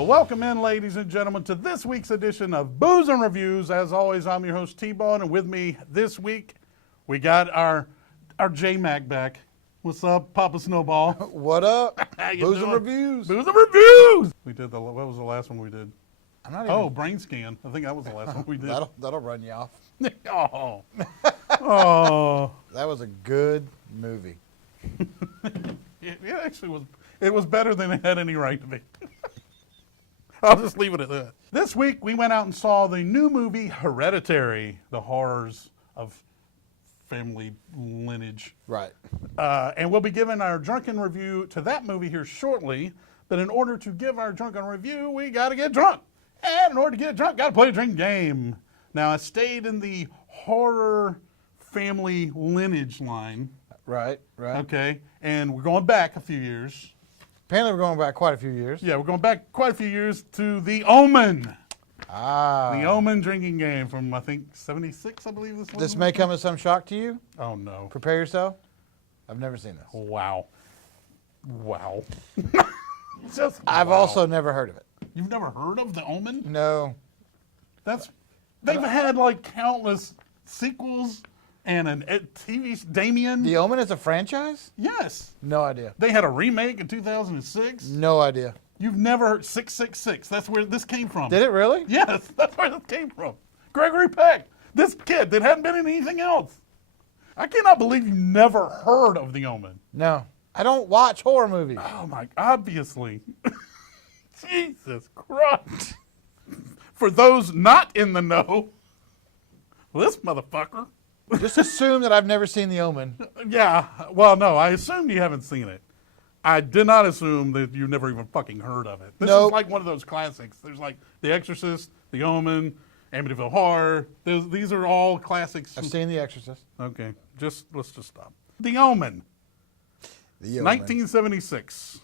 Well, welcome in, ladies and gentlemen, to this week's edition of Booze and Reviews. As always, I'm your host, T-Bone, and with me this week, we got our J-Mac back. What's up, Papa Snowball? What up? Booze and Reviews. Booze and Reviews! We did what was the last one we did? I'm not even... Brain Scan. I think that was the last one we did. That'll run you off. Oh. Oh. That was a good movie. It actually was. It was better than it had any right to be. I'll just leave it at that. This week, we went out and saw the new movie Hereditary, the horrors of family lineage. Right. And we'll be giving our drunken review to that movie here shortly. But in order to give our drunken review, we got to get drunk. And in order to get drunk, got to play a drinking game. Now, I stayed in the horror family lineage line. Right. Okay. And we're going back a few years. Apparently, we're going back quite a few years. Yeah, we're going back quite a few years to the Omen. Ah. The Omen drinking game from, I think, 76, I believe this was. This may come as some shock to you. Oh, no. Prepare yourself. I've never seen this. Wow. I've also never heard of it. You've never heard of the Omen? No. They've had like countless sequels and a TV Damien. The Omen is a franchise? Yes. No idea. They had a remake in 2006. No idea. You've never heard 666. That's where this came from. Did it really? Yes, that's where this came from. Gregory Peck. This kid that hadn't been in anything else. I cannot believe you never heard of the Omen. No. I don't watch horror movies. Oh my, obviously. Jesus Christ. For those not in the know, this motherfucker. Just assume that I've never seen The Omen. Yeah, well, no, I assumed you haven't seen it. I did not assume that you've never even fucking heard of it. This is like one of those classics. There's like The Exorcist, The Omen, Amityville Horror. These are all classics. I've seen The Exorcist. Okay, let's just stop. The Omen. The Omen. 1976.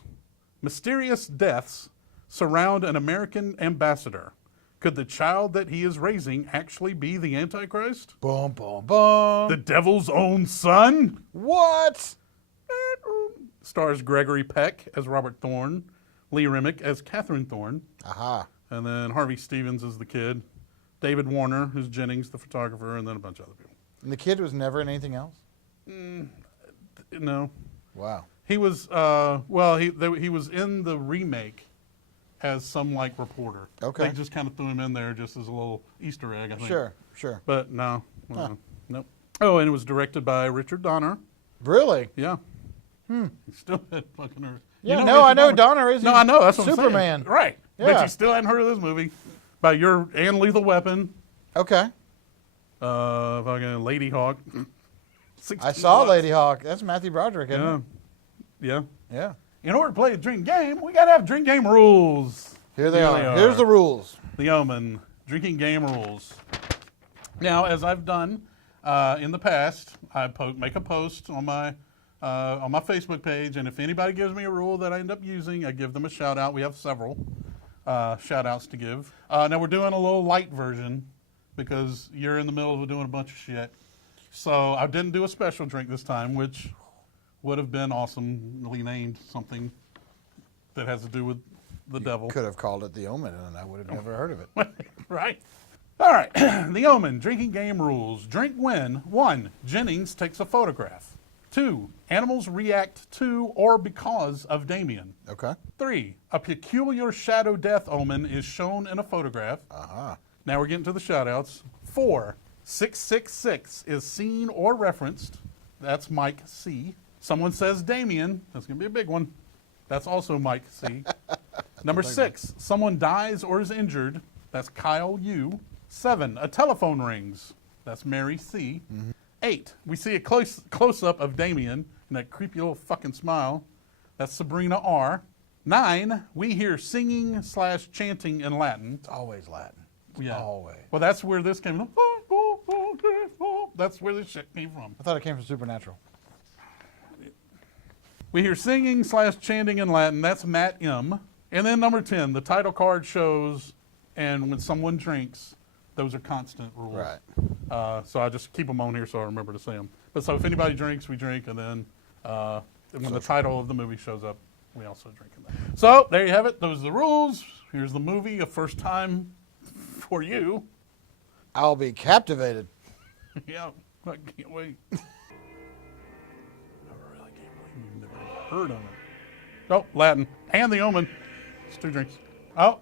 Mysterious deaths surround an American ambassador. Could the child that he is raising actually be the Antichrist? Boom, boom, boom. The devil's own son? What? Stars Gregory Peck as Robert Thorne, Lee Remick as Catherine Thorne, Aha. and then Harvey Stevens as the kid, David Warner, who's Jennings, the photographer, and then a bunch of other people. And the kid was never in anything else? No. Wow. He was, he was in the remake as some, like, reporter. Okay. They just kind of threw him in there just as a little Easter egg, I think. Sure. But no. Nope. Oh, and it was directed by Richard Donner. Really? Yeah. He still had fucking her. Yeah, I know Donner is. No, I know. That's what Superman. I'm saying. Right. Yeah. But you still hadn't heard of this movie by and Lethal Weapon. Okay. Fucking Lady Hawk. I saw Lady Hawk. That's Matthew Broderick, isn't Yeah. Yeah. In order to play a drink game, we got to have drink game rules. Here they are. Here's the rules. The Omen. Drinking game rules. Now, as I've done in the past, I make a post on my Facebook page, and if anybody gives me a rule that I end up using, I give them a shout out. We have several shout outs to give. Now we're doing a little light version because you're in the middle of doing a bunch of shit. So I didn't do a special drink this time, which would have been awesomely named something that has to do with the devil. Could have called it The Omen, and I would have never heard of it. Right. All right. The Omen drinking game rules. Drink when 1. Jennings takes a photograph. 2. Animals react to or because of Damien. Okay. 3. A peculiar shadow death omen is shown in a photograph. Uh-huh. Now we're getting to the shout-outs. 4. 666 is seen or referenced. That's Mike C. Someone says Damien. That's going to be a big one. That's also Mike C. Number 6. Someone dies or is injured. That's Kyle U. 7. A telephone rings. That's Mary C. 8. We see a close-up of Damien and that creepy little fucking smile. That's Sabrina R. 9. We hear singing / chanting in Latin. It's always Latin. Yeah. Always. Well, that's where this came from. That's where this shit came from. I thought it came from Supernatural. We hear singing / chanting in Latin. That's Matt M. And then number 10, the title card shows, and when someone drinks, those are constant rules. Right. So I just keep them on here so I remember to say them. But so if anybody drinks, we drink, and then when the title of the movie shows up, we also drink in that. So there you have it. Those are the rules. Here's the movie, a first time for you. I'll be captivated. Yeah, I can't wait. I really can't believe you've never heard of it. Oh, Latin. And the Omen. It's 2 drinks. Oh,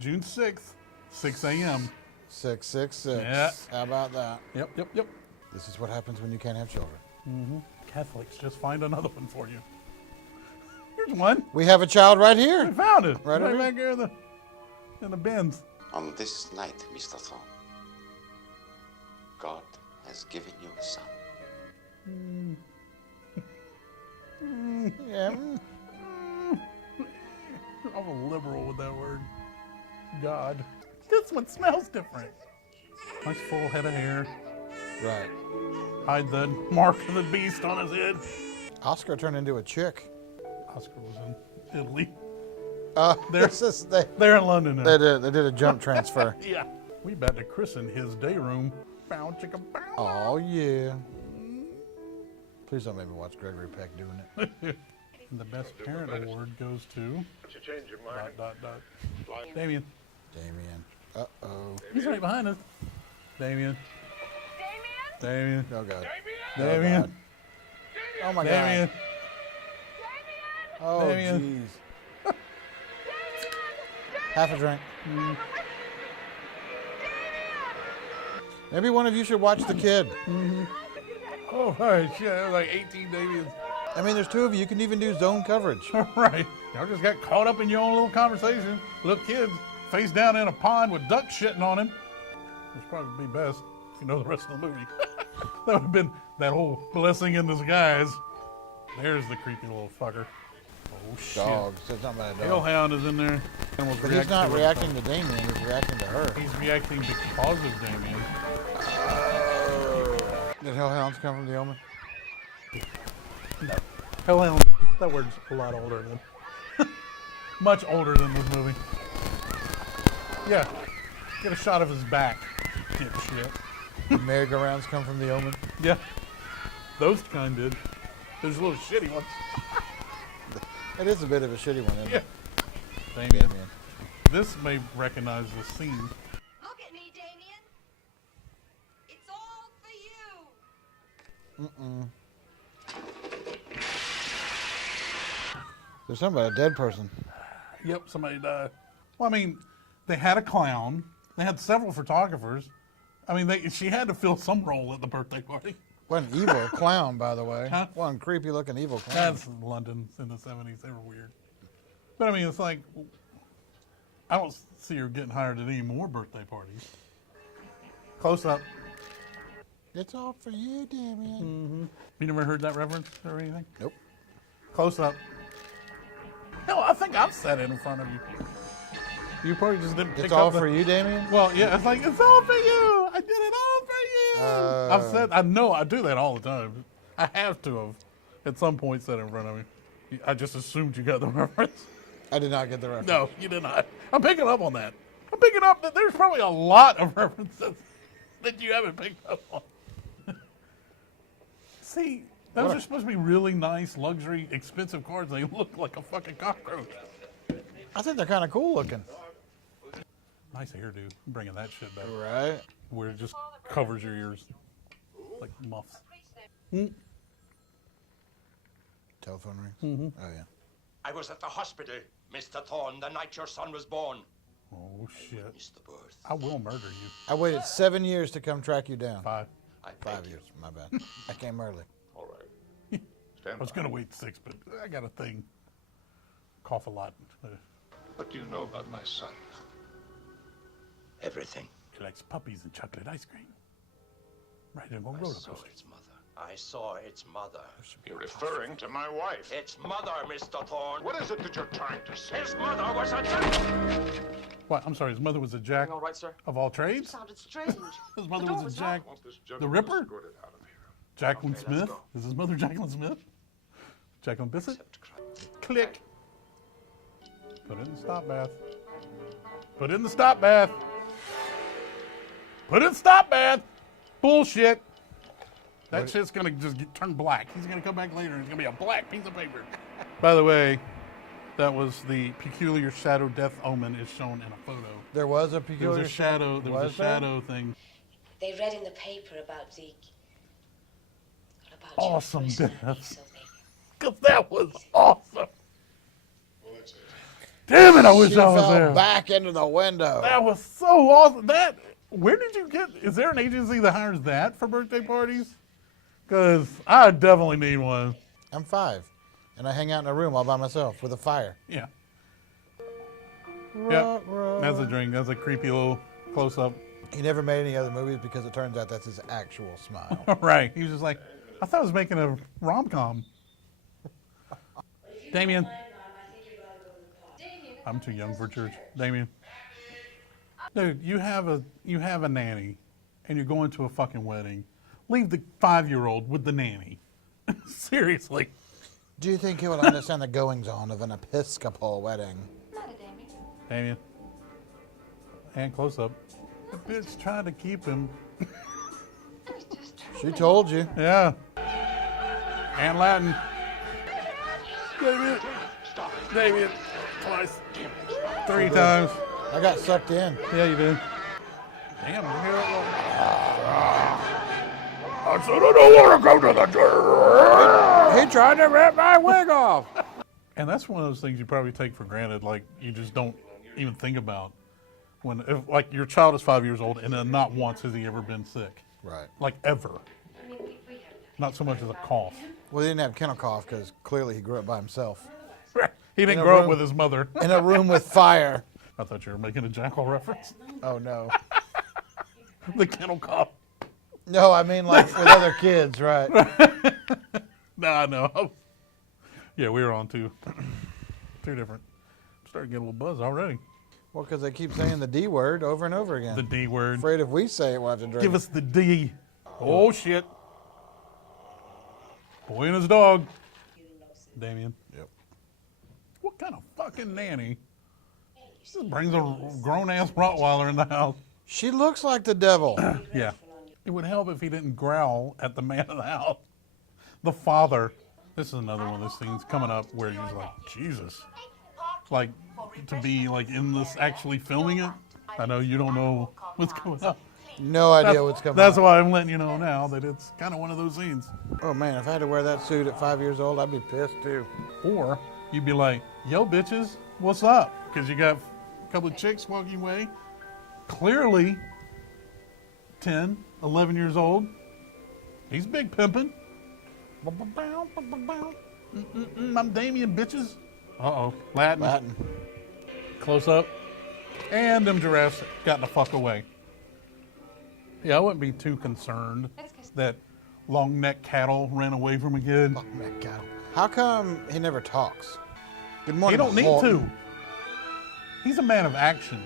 June 6th, 6 a.m. 666. Yeah. How about that? Yep. This is what happens when you can't have children. Catholics, just find another one for you. Here's one. We have a child right I here. found it. Right over back here in the bins. On this night, Mr. Thorne, God has given you a son. Yeah. I'm a liberal with that word. God. This one smells different. Nice full head of hair. Right. Hide the mark of the beast on his head. Oscar turned into a chick. Oscar was in Italy. They're in London now. They did a jump transfer. Yeah. We about to christen his day room. Bow chicka bow. Oh yeah. Please don't make me watch Gregory Peck doing it. And the best parent award goes to ... Damien. Damien. Uh-oh. He's right behind us. Damien. Damien. Oh God. Damien. Oh my Damien. God. Oh Damien. jeez. Half a drink. Maybe one of you should watch the kid. Oh, hi. Shit, like 18 Damiens. I mean, there's 2 of you. You can even do zone coverage. Right. Y'all just got caught up in your own little conversation. Little kids face down in a pond with ducks shitting on him. Which probably be best if you know the rest of the movie. That would have been that whole blessing in disguise. There's the creepy little fucker. Oh, shit. Dog. Said something about a dog. Hellhound is in there. But he's not reacting to Damien. He's reacting to her. He's reacting because of Damien. Did hellhounds come from the Omen? No. Hellhound, that word's a lot older than... much older than this movie. Yeah. Get a shot of his back. Dipshit. Did merry-go-rounds come from the Omen? Yeah. Those kind did. There's little shitty ones. It is a bit of a shitty one, isn't Yeah. it? Damien. Damien. This may recognize the scene. Look at me, Damien. It's all for you. There's something about a dead person. Yep, somebody died. Well, I mean, they had a clown. They had several photographers. I mean, she had to fill some role at the birthday party. What an evil clown, by the way. Huh? One creepy-looking evil clown. That's London in the 70s. They were weird. But I mean, it's like, I don't see her getting hired at any more birthday parties. Close up. It's all for you, Damien. You never heard that reference or anything? Nope. Close up. Hell, I think I've said it in front of you. You probably just didn't pick It's up all the- for you, Damien? Well, yeah, it's like, it's all for you. I did it all for you. I've said, I know I do that all the time. I have to have, at some point, said it in front of me. I just assumed you got the reference. I did not get the reference. No, you did not. I'm picking up on that. I'm picking up that there's probably a lot of references that you haven't picked up on. See, those What? are supposed to be really nice, luxury, expensive cars. They look like a fucking cockroach. I think they're kind of cool looking. Nice hairdo. I'm bringing that shit back. Right? Where it just covers your ears like muffs. Telephone rings. Oh, yeah. I was at the hospital, Mr. Thorne, the night your son was born. Oh, shit. Mr. Birth, I will murder you. I waited 7 years to come track you down. 5. I 5 beg you. years. My bad. I came early. All right. I was going to wait 6, but I got a thing. Cough a lot. What do you know about my son? Everything. He likes puppies and chocolate ice cream. Right in one I roller saw coaster. its mother. I saw its mother. You're referring to my wife. Its mother, Mr. Thorne. What is it that you're trying to say? His mother was a jack. What? I'm sorry. His mother was a jack All right, sir. of all trades. Sounded strange. His mother door was a was jack. Want this The gentleman Ripper? escorted out of here. Jacqueline Okay, let's Smith. go. Is his mother Jacqueline Smith? Jacqueline Bissett. Except Christ. Click. Put it in the stop bath. Put it in the stop bath. Put it in the stop bath. Bullshit. That shit's gonna just turn black. He's gonna come back later and it's gonna be a black piece of paper. By the way, That was the peculiar shadow death omen is shown in a photo. There was a There peculiar was a shadow. There was a there? shadow thing. They read in the paper about the Awesome your death. personality, so Cause that was awesome. Damn it! I wish She I was fell there. back into the window. That was so awesome. Where did you get? Is there an agency that hires that for birthday parties? Because I definitely need one. I'm 5, and I hang out in a room all by myself with a fire. Yeah. Yep. That's a drink. That's a creepy little close up. He never made any other movies because it turns out that's his actual smile. Right. He was just like, I thought I was making a rom com. Damien. I'm too young for church. Damien. Dude, you have a nanny and you're going to a fucking wedding. Leave the 5-year-old with the nanny. Seriously. Do you think he will understand the goings on of an Episcopal wedding? Damien. And close up. The bitch tried to keep him. She told you. Yeah. And Latin. Damien. Damien. Twice. 3 times. I got sucked in. Yeah, you did. Damn, here it goes. I said I don't want to go to the church. He tried to rip my wig off. And that's one of those things you probably take for granted, like you just don't even think about. If, like, your child is 5 years old and then not once has he ever been sick. Right. Like, ever. Not so much as a cough. Well, he didn't have kennel cough because clearly he grew up by himself. He didn't In a grow up room- with his mother. In a room with fire. I thought you were making a Jackal reference. Oh, no. The kennel cough. No, I mean like with other kids, right? No. Yeah, we were on two different. I'm starting to get a little buzz already. Well, because they keep saying the D word over and over again. The D word. Afraid if we say it, we'll have to drink. Give us the D. Oh, shit. Boy and his dog. Damien. Yep. What kind of fucking nanny just brings a grown-ass Rottweiler in the house? She looks like the devil. Yeah. It would help if he didn't growl at the man of the house. The father. This is another one of those things coming up where he's like, Jesus. Like, to be like in this actually filming it. I know you don't know what's coming up. No idea what's coming That's up. why I'm letting you know now that it's kind of one of those scenes. Oh, man, if I had to wear that suit at 5 years old, I'd be pissed, too. Or you'd be like, yo, bitches, what's up? Because you got a couple of chicks walking away, clearly 10, 11 years old. He's big pimping. I'm Damien, bitches. Uh-oh. Latin. Close up. And them giraffes got the fuck away. Yeah, I wouldn't be too concerned that long-necked cattle ran away from a kid. Oh, my God. How come he never talks? Good morning, He don't need Horton. to. He's a man of action,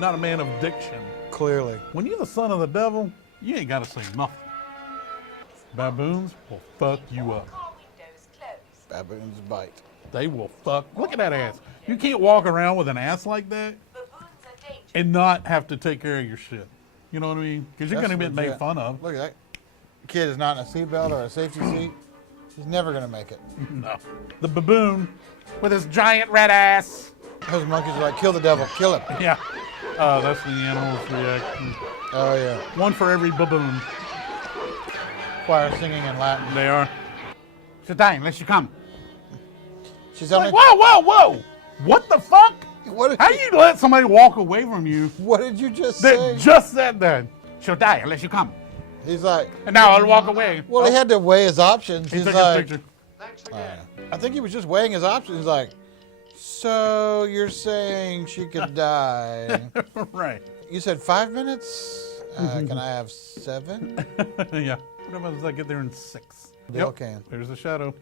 not a man of diction. Clearly. When you're the son of the devil, you ain't got to say nothing. Baboons will fuck you up. Baboons bite. They will fuck. Look at that ass. You can't walk around with an ass like that and not have to take care of your shit. You know what I mean? Because you're going to That's get made legit. fun of. Look at that. Kid is not in a seatbelt or a safety seat. He's never going to make it. No. The baboon with his giant red ass. Those monkeys are like, kill the devil, kill him. Yeah. That's the animals' reaction. Oh, yeah. One for every baboon. Choir singing in Latin. They are. Sit down, unless you come. She's only... Like, whoa! What the fuck? What did How you- you let somebody walk away from you What did you just that say? just said that? She'll die unless you come. He's like, And now I'll walk away. well, he had to weigh his options. He He's took like, his picture. I think he was just weighing his options. He's like, so you're saying she could die? Right. You said 5 minutes? Can I have 7? Yeah. What happens if I get there in 6? They all can. There's the shadow.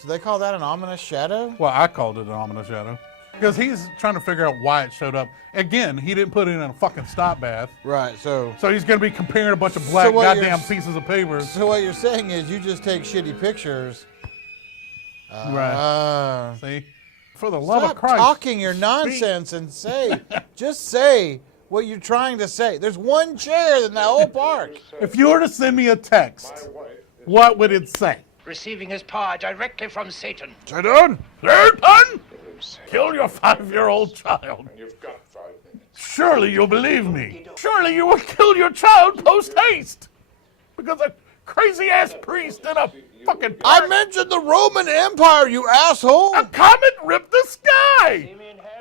So they call that an ominous shadow? Well, I called it an ominous shadow. Because he's trying to figure out why it showed up. Again, he didn't put it in a fucking stop bath. Right, so So he's going to be comparing a bunch of black what you're goddamn s- pieces of paper. so what you're saying is you just take shitty pictures. Right. See? For the love Stop of Christ. talking your nonsense and just say what you're trying to say. There's one chair in the whole park. If you were to send me a text, what would it say? receiving his power directly from Satan. Satan! Satan! Kill your 5-year-old child. You've got 5 minutes. Surely you'll believe me. Surely you will kill your child post-haste. Because a crazy-ass priest in a fucking I park, mentioned the Roman Empire, you asshole! a comet ripped the sky.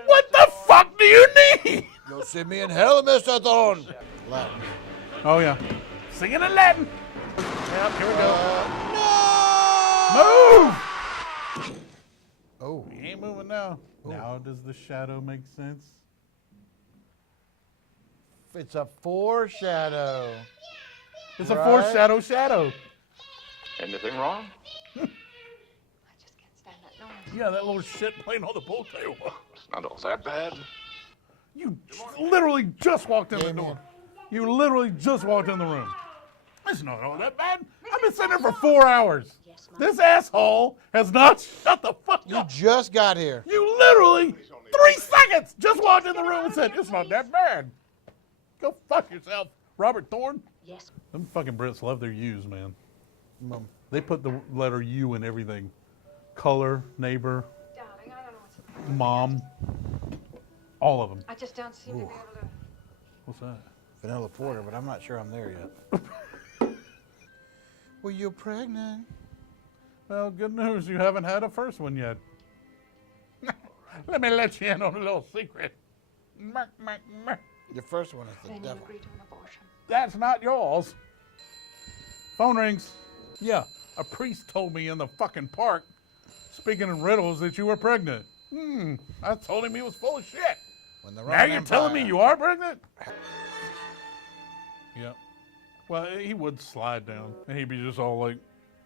What the fuck do you need? You'll see me in hell, Mr. Thorne. Latin. Oh, yeah. Singing in Latin. Yep, here we go. No! Move! Oh. He ain't moving now. Now does the shadow make sense? It's a foreshadow. It's a Right. foreshadow shadow. Anything wrong? I just can't stand that noise. Yeah, that little shit playing on the pool table. It's not all that bad. You literally just walked in the Damien. door. You literally just walked in the room. It's not all that bad. I've been sitting there for 4 hours. This asshole has not shut the fuck You up. just got here. You literally 3 seconds just walked in the room and said, it's not that bad. Go fuck yourself, Robert Thorne. Yes. Them fucking Brits love their U's, man. Mom. They put the letter U in everything. Color, neighbor, Darling, I don't know what's the matter. mom, all of them. I just don't seem to be able to. What's that? Vanilla porter, but I'm not sure I'm there yet. Well, you're pregnant. Well, good news, you haven't had a first one yet. Let me let you in on a little secret. Merk, merk, merk. Your first one is the Then you devil. agree to an abortion. That's not yours. Phone rings. Yeah, a priest told me in the fucking park, speaking in riddles, that you were pregnant. I told him he was full of shit. When the Now Roman you're telling me Empire- you are pregnant? Yeah. Well, he would slide down, and he'd be just all like,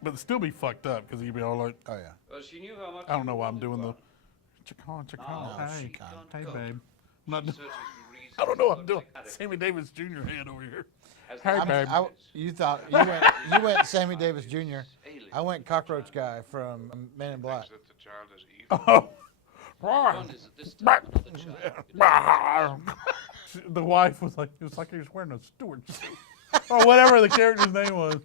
but still be fucked up, because he'd be all like, Oh, yeah. Well, she knew how much I don't know why I'm doing the, chacon, No, hey, she can't. hey, babe. I'm not, searches for reasons. I don't know what I'm doing. Sammy Davis Jr. head over here. Hey, I babe. mean, you thought you went Sammy Davis Jr. I went Cockroach Guy from Men in Black. That the child is evil. Oh. One is at this time another child. The wife was like, it was like he was wearing a steward suit. Or whatever the character's name was.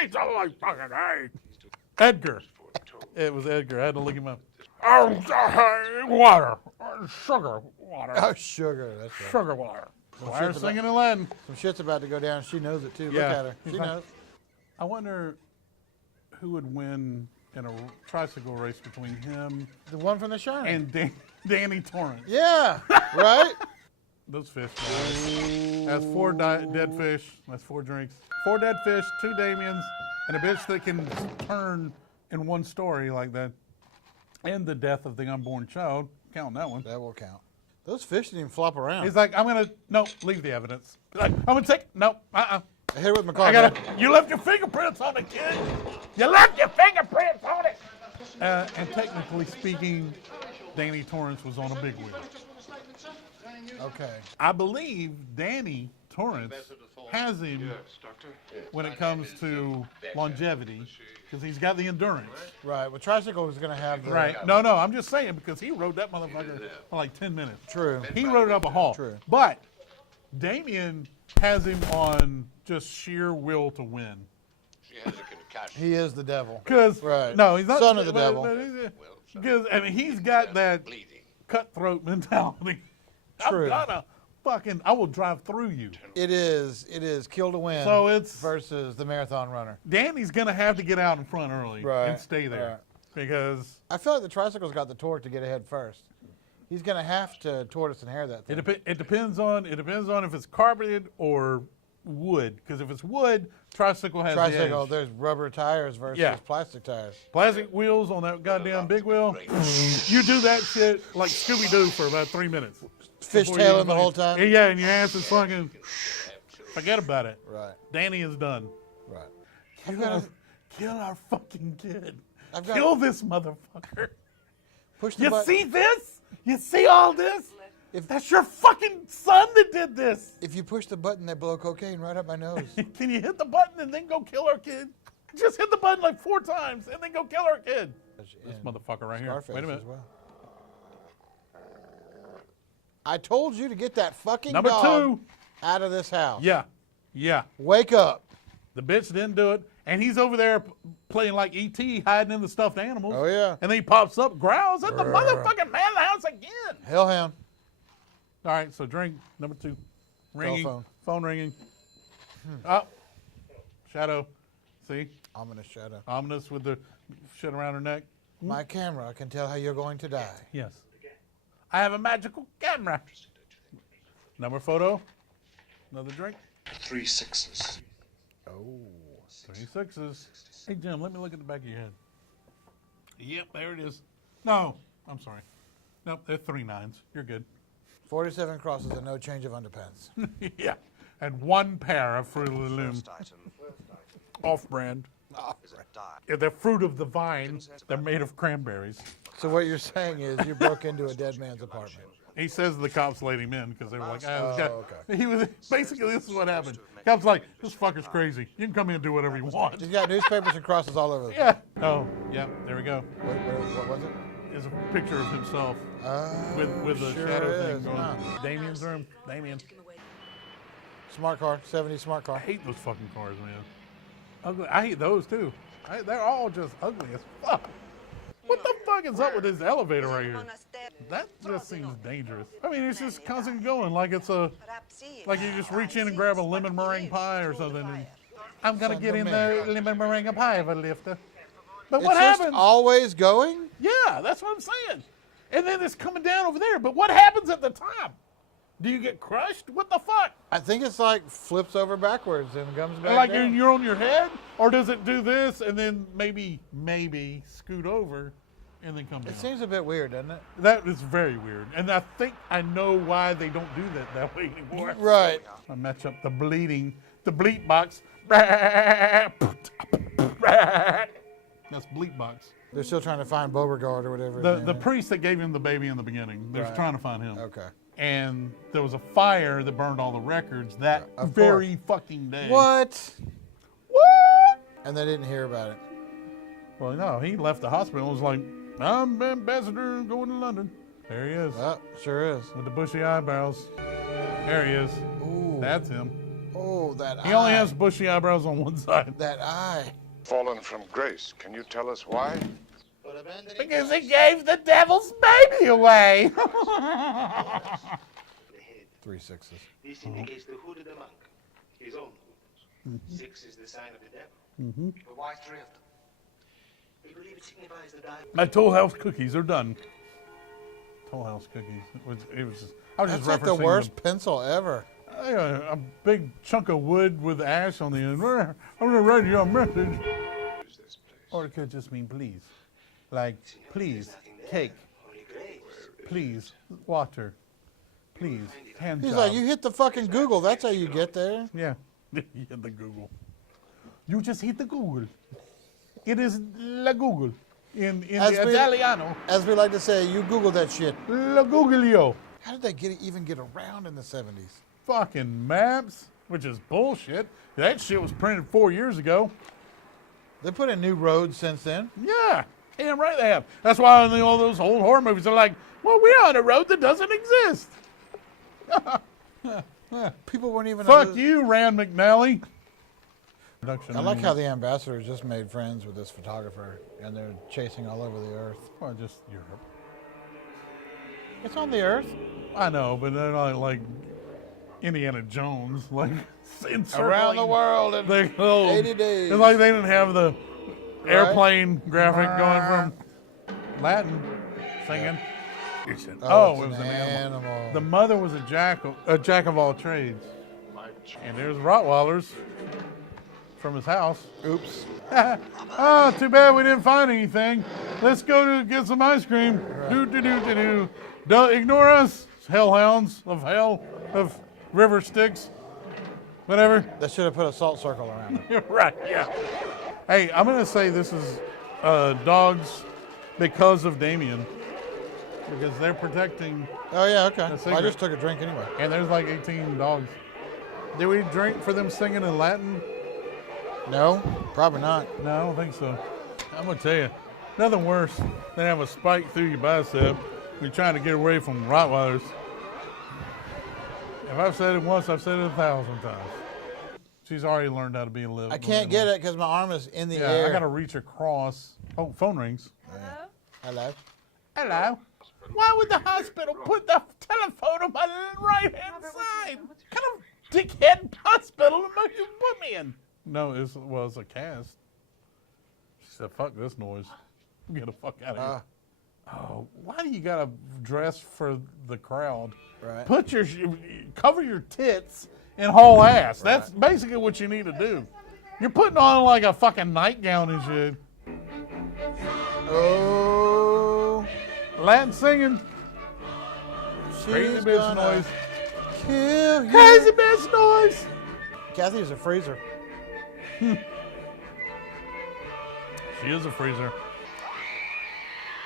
He's all like fucking, hey. Edgar. It was Edgar. I had to look him up. Water. Sugar water. Oh, sugar. That's right. Sugar water. Why are shit's about- singing in Latin? Some shit's about to go down. She knows it too. Yeah. Look at her. He's She like- knows. I wonder who would win in a tricycle race between him The one from The Shining. and Danny Torrance. Yeah. Right. Those fish. That's 4 dead fish. That's 4 drinks. 4 dead fish, 2 Damiens, and a bitch that can turn in one story like that. And the death of the unborn child. Counting that one. That will count. Those fish didn't even flop around. He's like, I'm gonna leave the evidence. Like, I'm gonna take I hit it with my car. I gotta. You left your fingerprints on it, kid. You left your fingerprints on it. And technically speaking, Danny Torrance was on a big wheel. Okay. I believe Danny Torrance has him Yes, Doctor. when it comes to longevity because he's got the endurance. Right. Well, Tricycle was going to have the. Right. No, I'm just saying because he rode that motherfucker for like 10 minutes. True. He rode it up a hall. True. But Damien has him on just sheer will to win. She has a concussion. He is the devil. Because Right. no, he's not Son of the devil. Because I mean, he's got that Bleeding. cutthroat mentality. True. I'm gonna fucking. I will drive through you. It is kill to win. So it's- versus the marathon runner. Danny's gonna have to get out in front early Right, and stay there right. because I feel like the Tricycle's got the torque to get ahead first. He's going to have to tortoise and hare that thing. it depends on if it's carpeted or wood. Because if it's wood, tricycle has the Tricycle, edge. there's rubber tires versus Yeah. plastic tires. Plastic wheels on that goddamn big wheel. You do that shit like Scooby Doo for about 3 minutes. Before you Fishtailing even the whole fucking- time. Yeah, and your ass is fucking. Forget about it. Right, Danny is done. right. Kill our fucking kid. I've got- Kill this motherfucker. Push the You button. see this? You see all this? If- That's your fucking son that did this. If you push the button, they blow cocaine right up my nose. Can you hit the button and then go kill our kid? Just hit the button like 4 times and then go kill our kid. This And motherfucker right here. Scarface Wait a minute. as well. I told you to get that fucking Number dog 2. out of this house. Yeah. Yeah. Wake up. The bitch didn't do it. And he's over there playing like E.T., hiding in the stuffed animals. Oh, yeah. And then he pops up, growls at the motherfucking man in the house again. Hellhound. All right, so drink number 2. Ringing. Telephone. Phone ringing. Oh. Shadow. See? Ominous shadow. Ominous with the shit around her neck. My camera can tell how you're going to die. Yes. I have a magical camera. Number photo. Another drink. 3 6s. Oh. 3 6s. Hey, Jim, let me look at the back of your head. Yep, there it is. No, I'm sorry. Nope, they're 3 9s. You're good. 47 crosses and no change of underpants. Yeah. And 1 pair of Fruit of the Loom. Off-brand. Yeah, they're fruit of the vine. They're made of cranberries. So what you're saying is you broke into a dead man's apartment. He says the cops let him in because they were like, this Oh, guy. okay. He was basically, this is what happened. Cops like, this fucker's crazy. You can come in and do whatever you want. He's got newspapers and crosses all over the place. Yeah. Oh, yeah. There we go. What was it? There's a picture of himself Oh, with the sure shadow is, thing going. huh? Damien's room. Damien. Smart car, 70 smart car. I hate those fucking cars, man. Ugly. I hate those too. They're all just ugly as fuck. What the fuck is up with this elevator right here? That just seems dangerous. I mean, it's just constantly going like it's like you just reach in and grab a lemon meringue pie or something. And I'm gonna get in the lemon meringue pie of a lifter. But what It's just happens? always going? Yeah, that's what I'm saying. And then it's coming down over there. But what happens at the top? Do you get crushed? What the fuck? I think it's like flips over backwards and comes back Like down. you're on your head? Or does it do this and then maybe scoot over and then come down? It seems a bit weird, doesn't it? That is very weird. And I think I know why they don't do that way anymore. Right. I match up the bleat box. That's bleat box. They're still trying to find Beauregard or whatever. The priest that gave him the baby in the beginning, they're Right. trying to find him. Okay. And there was a fire that burned all the records that Of very fucking day. What? What? And they didn't hear about it. Well, no, he left the hospital and was like, I'm ambassador going to London. There he is. Oh, sure is. With the bushy eyebrows. There he is. Ooh. That's him. Oh, that eye. He only has bushy eyebrows on one side. That eye. Fallen from grace. Can you tell us why? Because he gave the devil's baby away. 3 6s. This indicates the hood of the monk. His own hood. 6 is the sign of the devil. But why 3 of them? We believe it signifies the die. My Toll House cookies are done. Toll House cookies. It was just, I was That's just like the referencing worst pencil ever. a big chunk of wood with ash on the end. I'm going to write you a message. Or it could just mean please. Like, please, cake. Please, water. Please, hand He's job. like, you hit the fucking Google. That's how you get there. Yeah, you hit the Google. You just hit the Google. It is la Google in the Italiano. As we like to say, you Google that shit. La Googlio. How did they even get around in the 70s? Fucking maps, which is bullshit. That shit was printed 4 years ago. They put in new roads since then. Yeah, damn right they have. That's why in all those old horror movies, they're like, well, we're on a road that doesn't exist. People weren't even. Fuck you, Rand McNally. I like how the ambassador just made friends with this photographer, and they're chasing all over the earth. Well, just Europe. It's on the earth. I know, but they're not like Indiana Jones, like Around the world in They go 80 days. It's like they didn't have the airplane graphic going from Latin singing. Oh, it it's was an an animal. animal. The mother was a jack of all trades. And there's Rottweilers from his house. Oops. Oh, too bad we didn't find anything. Let's go to get some ice cream. Do. Don't ignore us, hellhounds of hell, of river sticks, whatever. They should have put a salt circle around it. Right, yeah. Hey, I'm going to say this is dogs because of Damien. Because they're protecting, Oh, yeah, okay. That's Well, I secret. just took a drink anyway. and there's like 18 dogs. Did we drink for them singing in Latin? No, probably not. No, I don't think so. I'm going to tell you, nothing worse than have a spike through your bicep. You're trying to get away from Rottweilers. If I've said it once, I've said it 1,000 times. She's already learned how to be a live. I can't get it because my arm is in the Yeah, air. I gotta reach across. Oh, phone rings. Hello? Hello. Why would the hospital put the telephone on my right-hand side? What kind of dickhead hospital am I you put me in? No, it's a cast. She said, "Fuck this noise. Get the fuck out of here." Oh, why do you gotta dress for the crowd? Right. Cover your tits and whole ass. That's basically what you need to do. You're putting on like a fucking nightgown and shit. Oh, Latin singing. Crazy she's bitch gonna noise. kill you. Crazy bitch noise. Kathy is a freezer. She is a freezer.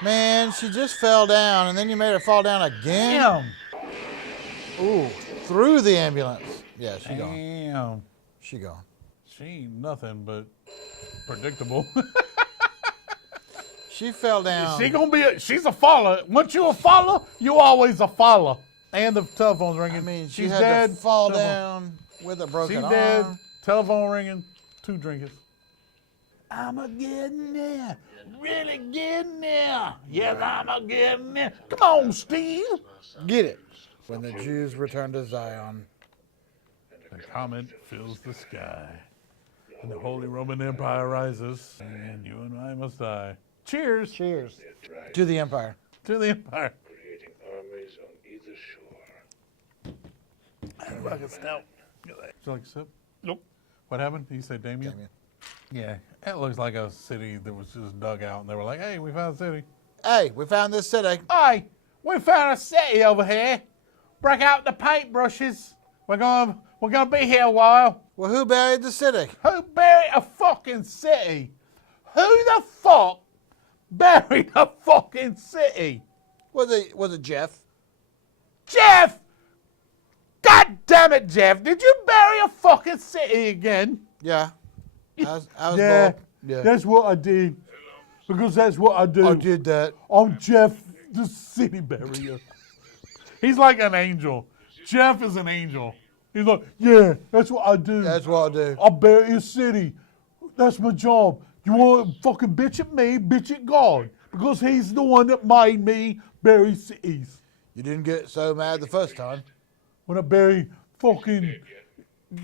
Man, she just fell down, and then you made her fall down again. Damn. Ooh, through the ambulance. Yeah, she gone. Damn. She gone. She ain't nothing but predictable. She fell down. She's a follower. Once you a follower, you always a follower. And the telephone's ringing. I mean, she she's had dead. to fall Telephone- down with a broken She's arm. dead. Telephone ringing. 2 drinkers. I'm a getting there. Really getting there. Yes, I'm a getting there. Come on, Steve. Get it. When the Jews return to Zion. The comet fills the sky. And the Holy Roman Empire rises. And you and I must die. Cheers. Cheers. To the Empire. To the Empire. Creating armies on either shore. Fucking stout. Would you like a sip? Nope. What happened? You say Damien? Damien. Yeah. It looks like a city that was just dug out, and they were like, "Hey, we found a city." Hey, we found this city. Hey, we found a city over here. Break out the paintbrushes. We're gonna be here a while. Well, who buried the city? Who buried a fucking city? Who the fuck buried a fucking city? Was it Jeff? Jeff! God damn it, Jeff! Did you bury a fucking city again? Yeah. I was Yeah, bored. Yeah. that's what I did. Because that's what I do. I did that. I'm Jeff, the city barrier. He's like an angel. Jeff is an angel. He's like, yeah, that's what I do. That's what I do. I bury a city. That's my job. You want to fucking bitch at me, bitch at God. Because he's the one that made me bury cities. You didn't get so mad the first time. When I bury fucking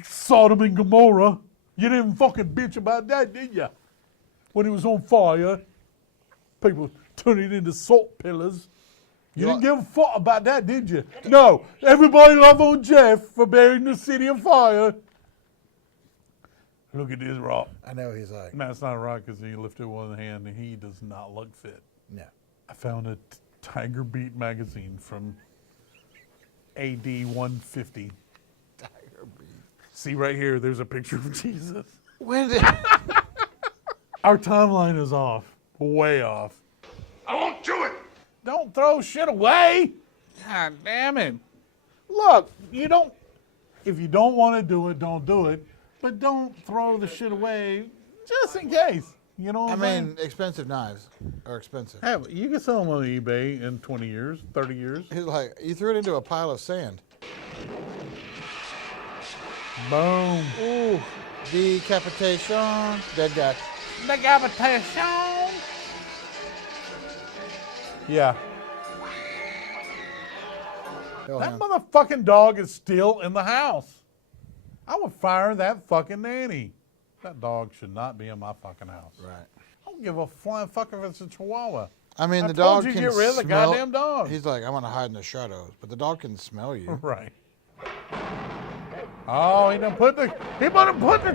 Sodom and Gomorrah, you didn't fucking bitch about that, did ya? When it was on fire, people turned it into salt pillars. You didn't give a fuck about that, did you? No. Everybody love on Jeff for burying the city on fire. Look at this rock. I know he's like, No, it's not a rock because he lifted one hand and he does not look fit. no. I found a Tiger Beat magazine from AD 150. Tiger Beat. See right here, there's a picture of Jesus. When did? Our timeline is off. Way off. I won't do it! Don't throw shit away. God damn it. Look, if you don't want to do it, don't do it. But don't throw the shit away just in case. You know what I I'm saying? mean, expensive knives are expensive. Hey, you can sell them on eBay in 20 years, 30 years. He's like, you threw it into a pile of sand. Boom. Ooh, decapitation. Dead guy. Decapitation. Yeah. Kill That him. motherfucking dog is still in the house. I would fire that fucking nanny. That dog should not be in my fucking house. Right. I don't give a flying fuck if it's a chihuahua. I mean, I the told dog you can get rid of the smell- goddamn dog. He's like, I want to hide in the shadows, but the dog can smell you. Right. Oh, he done put the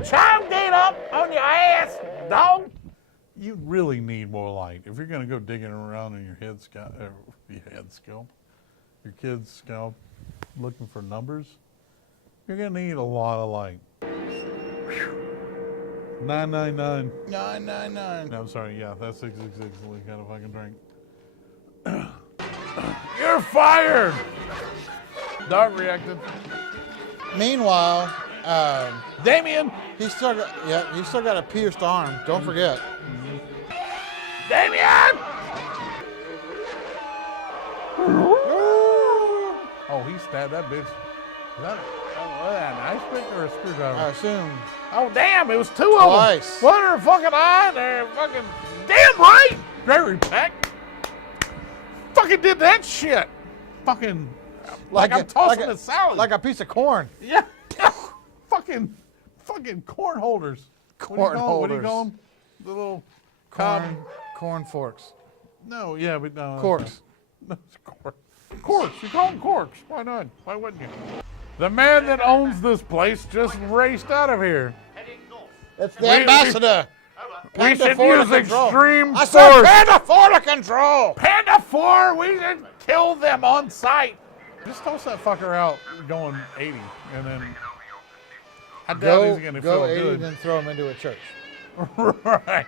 child gate up on your ass, dog. You really need more light. If you're gonna go digging around in your kid's scalp, looking for numbers, you're gonna need a lot of light. 999. 999. No, I'm sorry. Yeah, that's 666. We got a fucking drink. You're fired. Dog reacted. Meanwhile, Damien. he's still got a pierced arm. Don't forget. Damien. Oh, he stabbed that bitch. Is that that, an ice pick or a screwdriver? I assume. Oh, damn, it was two of Twice. them. One in her fucking eye and her fucking... Damn right! Gregory Peck. Fucking did that shit. Fucking... Like I'm tossing a salad. Like a piece of corn. Yeah. fucking corn holders. Corn What do you holders. call them? The little... Corn forks. No, yeah, but no. Corks. No, it's cork. Corks. You call them corks. Why not? Why wouldn't you? The man that owns this place just raced out of here. It's the ambassador. We should Panda use control. extreme I said force. Panda 4 to control. Panda 4, we should kill them on sight. Just toss that fucker out going 80, and then I doubt he's going to Go feel 80 good. and then throw him into a church. Right.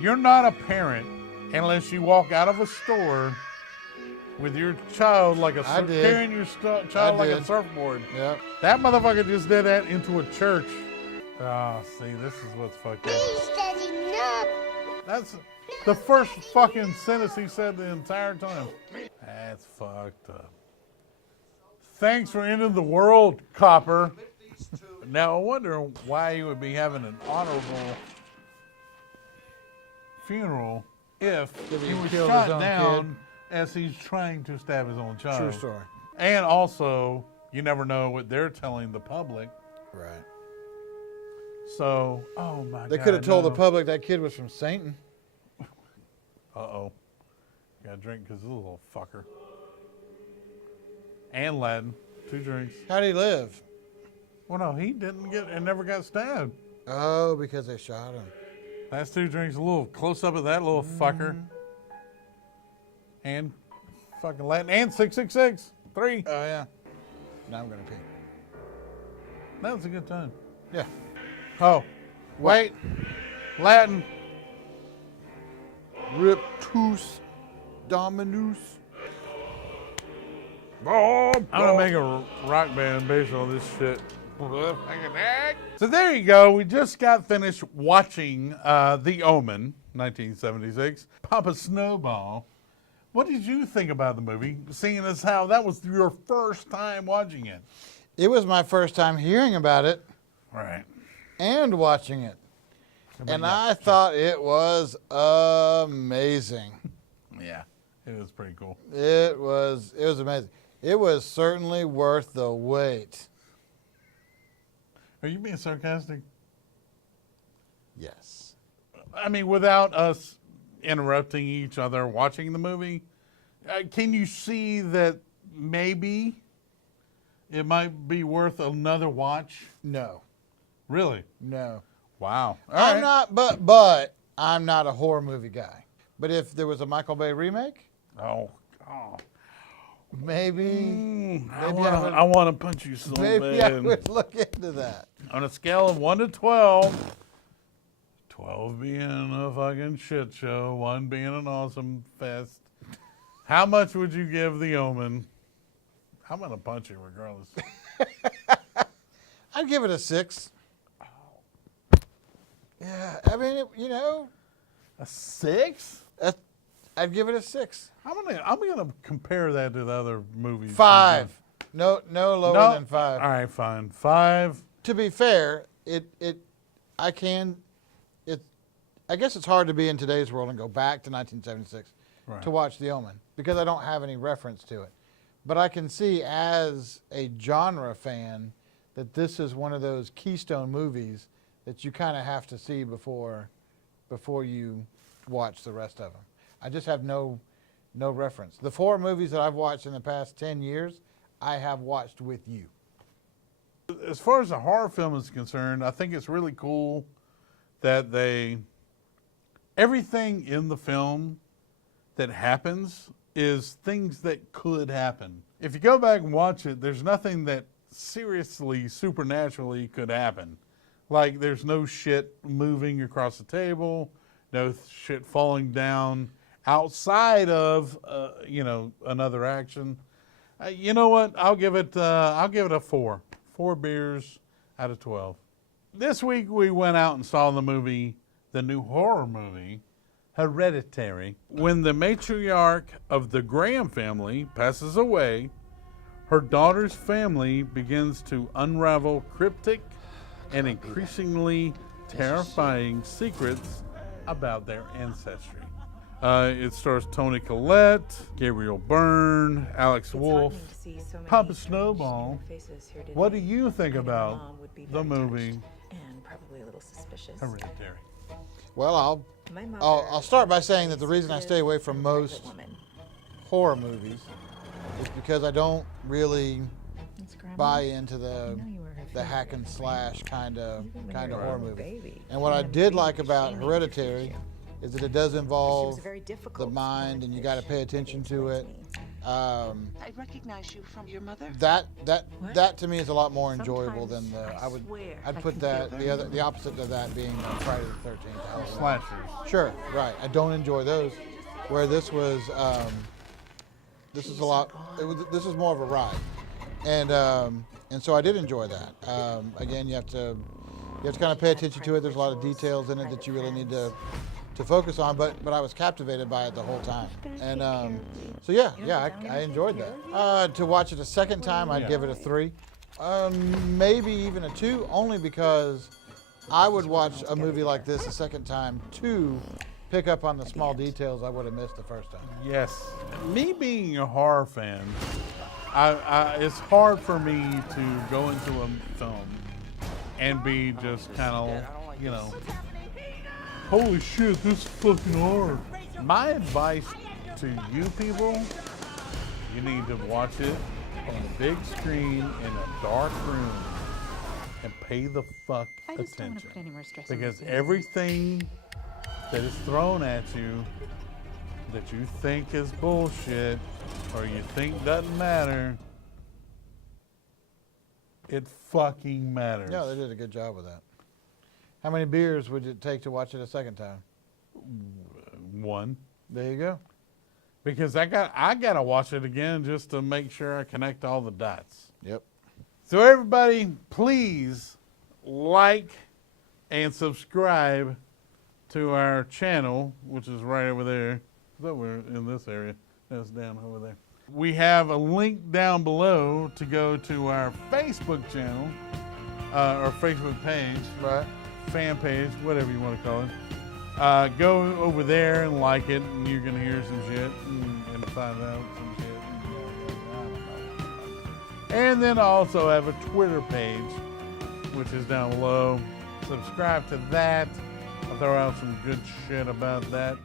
You're not a parent unless you walk out of a store with your child like a I did. carrying your child like a did. surfboard. Yep. That motherfucker just did that into a church. Ah, see, this is what's fucked up. That's the first fucking sentence he said the entire time. That's fucked up. Thanks for ending the world, copper. Now I wonder why he would be having an honorable funeral if he was killed shot his own down as he's trying to stab his own child. True story. And also, you never know what they're telling the public. Right. So, oh my God. They could have told the no. public that kid was from Satan. Uh-oh. Got a drink because this little fucker. And Latin. 2 drinks. How'd he live? Well, no, he didn't get and never got stabbed. Oh, because they shot him. Last 2 drinks, a little close up of that little fucker. And fucking Latin. And 666. 3. Oh, yeah. Now I'm going to pee. That was a good time. Yeah. Oh, wait. Latin. Riptus Dominus. I'm gonna make a rock band based on this shit. So there you go. We just got finished watching The Omen, 1976. Papa Snowball. What did you think about the movie, seeing as how that was your first time watching it? It was my first time hearing about it Right. and watching it. And I thought it was amazing. Yeah, it was pretty cool. It was amazing. It was certainly worth the wait. Are you being sarcastic? Yes. I mean, without us interrupting each other watching the movie, can you see that maybe it might be worth another watch? No. Really? No. Wow. All I'm right. not, but I'm not a horror movie guy. But if there was a Michael Bay remake, Oh. maybe I want to punch you so maybe I bad. would look into that. On a scale of 1 to 12, 12 being a fucking shit show, 1 being an awesome fest, how much would you give The Omen? I'm going to punch you regardless. I'd give it a 6. Yeah, I mean, A 6? I'd give it a 6. I'm gonna compare that to the other movies. 5. No lower than 5. All right, fine. 5. To be fair, I guess it's hard to be in today's world and go back to 1976 Right. to watch The Omen because I don't have any reference to it. But I can see as a genre fan that this is one of those keystone movies that you kind of have to see before you watch the rest of them. I just have no reference. The 4 movies that I've watched in the past 10 years, I have watched with you. As far as a horror film is concerned, I think it's really cool that everything in the film that happens is things that could happen. If you go back and watch it, there's nothing that seriously, supernaturally could happen. Like there's no shit moving across the table, no shit falling down outside of, another action. You know what? I'll give it a 4. 4 beers out of 12. This week we went out and saw the new horror movie, Hereditary. When the matriarch of the Graham family passes away, her daughter's family begins to unravel cryptic and increasingly terrifying secrets about their ancestry. It stars Toni Collette, Gabriel Byrne, Alex Wolff, Papa Snowball. What do you think about the movie And probably a little suspicious. Hereditary? Well, I'll start by saying that the reason I stay away from most horror movies is because I don't really buy into the hack and slash kind of horror movie. And what I did like about Hereditary is that it does involve the mind, and you got to pay attention to it. I recognize you from your mother. That to me is a lot more enjoyable than I'd put the opposite of that being Friday the 13th. Slashers. Sure, right. I don't enjoy those. Where this was, this is more of a ride, and so I did enjoy that. Again, you have to kind of pay attention to it. There's a lot of details in it that you really need to focus on, but I was captivated by it the whole time, and so I enjoyed that. To watch it a second time, I'd give it a 3, maybe even a 2, only because I would watch a movie like this a second time to pick up on the small details I would have missed the first time. Yes. Me being a horror fan, it's hard for me to go into a film and be just kind of, holy shit, this is fucking hard. My advice to you people, you need to watch it on the big screen in a dark room and pay the fuck attention. Because everything that is thrown at you that you think is bullshit or you think doesn't matter, it fucking matters. Yeah, they did a good job with that. How many beers would it take to watch it a second time? 1. There you go. Because I gotta watch it again just to make sure I connect all the dots. Yep. So everybody, please like and subscribe to our channel, which is right over there. I thought we were in this area. That's down over there. We have a link down below to go to our Facebook channel, or Facebook page, Right. fan page, whatever you want to call it. Go over there and like it, and you're gonna hear some shit and find out some shit. And then I also have a Twitter page, which is down below. Subscribe to that. I'll throw out some good shit about that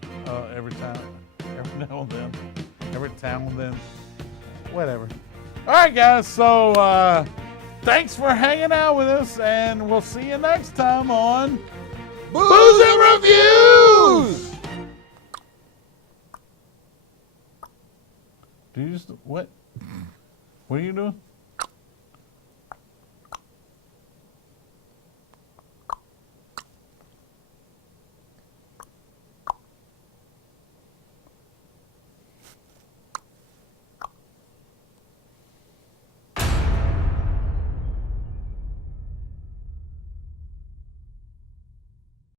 every now and then, whatever. All right, guys. So thanks for hanging out with us, and we'll see you next time on Booze and Reviews! Do you just what? What are you doing?